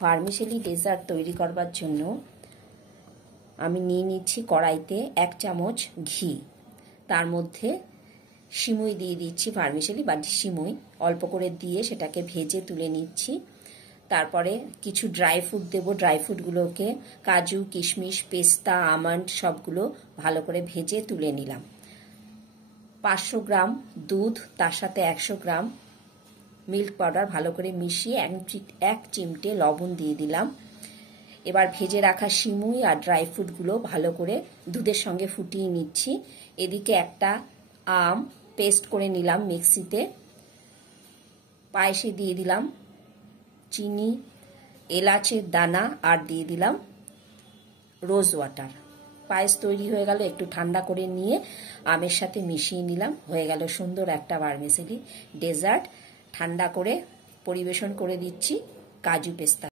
ভার্মিসেলি dessert তৈরি করবার জন্য আমি নিয়ে নিচ্ছি কড়াইতে 1 চামচ ঘি, তার মধ্যে সিমুই দিয়ে দিচ্ছি, ভার্মিসেলি বা সিমুই অল্প করে দিয়ে সেটাকে ভেজে তুলে নিচ্ছি। তারপরে কিছু ড্রাই ফ্রুট দেবো, ড্রাই ফ্রুটগুলোকে কাজু, কিশমিশ, পেস্তা, আমন্ড সবগুলো ভালো করে ভেজে তুলে নিলাম। 500 গ্রাম দুধ, তার সাথে 100 গ্রাম মিল্ক পাউডার ভালো করে মিশিয়ে 1 চিমটে লবণ দিয়ে দিলাম। এবার ভেজে রাখা সিমুই আর ড্রাই ফ্রুটগুলো ভালো করে দুধের সঙ্গে ফুটিয়ে নিচ্ছি। এদিকে একটা আম পেস্ট করে নিলাম মিক্সিতে। পায়েসে দিয়ে দিলাম চিনি, এলাচের দানা আর দিয়ে দিলাম রোজ ওয়াটার। পায়েস তৈরি হয়ে গেল। একটু ঠান্ডা করে নিয়ে আমের সাথে মিশিয়ে নিলাম। হয়ে গেল সুন্দর একটা ভার্মিসেলি ডেজার্ট। ঠান্ডা করে পরিবেশন করে দিচ্ছি কাজু পেস্তা।